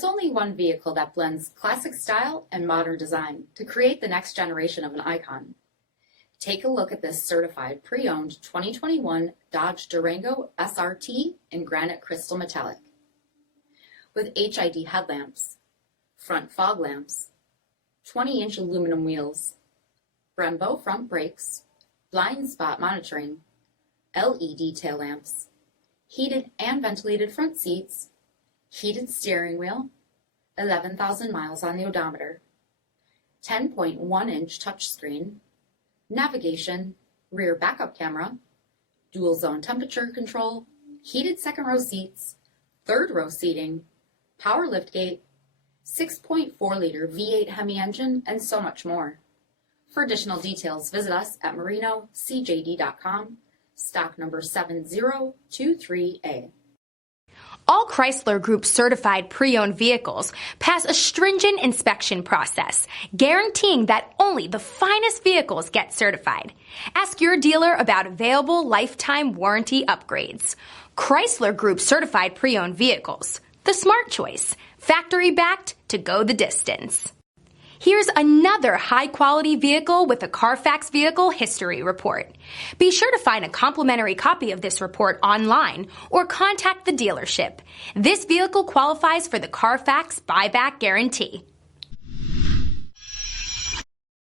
There's only one vehicle that blends classic style and modern design to create the next generation of an icon. Take a look at this certified pre-owned 2021 Dodge Durango SRT in granite crystal metallic. With HID headlamps, front fog lamps, 20-inch aluminum wheels, BREMBO front brakes, blind spot monitoring, LED tail lamps, heated and ventilated front seats, heated steering wheel, 11,000 miles on the odometer, 10.1-inch touchscreen, navigation, rear backup camera, dual zone temperature control, heated second row seats, third row seating, power liftgate, 6.4-liter V8 Hemi engine, and so much more. For additional details, visit us at marinocjd.com, stock number 7023A. All Chrysler Group certified pre-owned vehicles pass a stringent inspection process, guaranteeing that only the finest vehicles get certified. Ask your dealer about available lifetime warranty upgrades. Chrysler Group certified pre-owned vehicles, the smart choice, factory backed to go the distance. Here's another high-quality vehicle with a Carfax Vehicle History Report. Be sure to find a complimentary copy of this report online or contact the dealership. This vehicle qualifies for the Carfax Buyback Guarantee.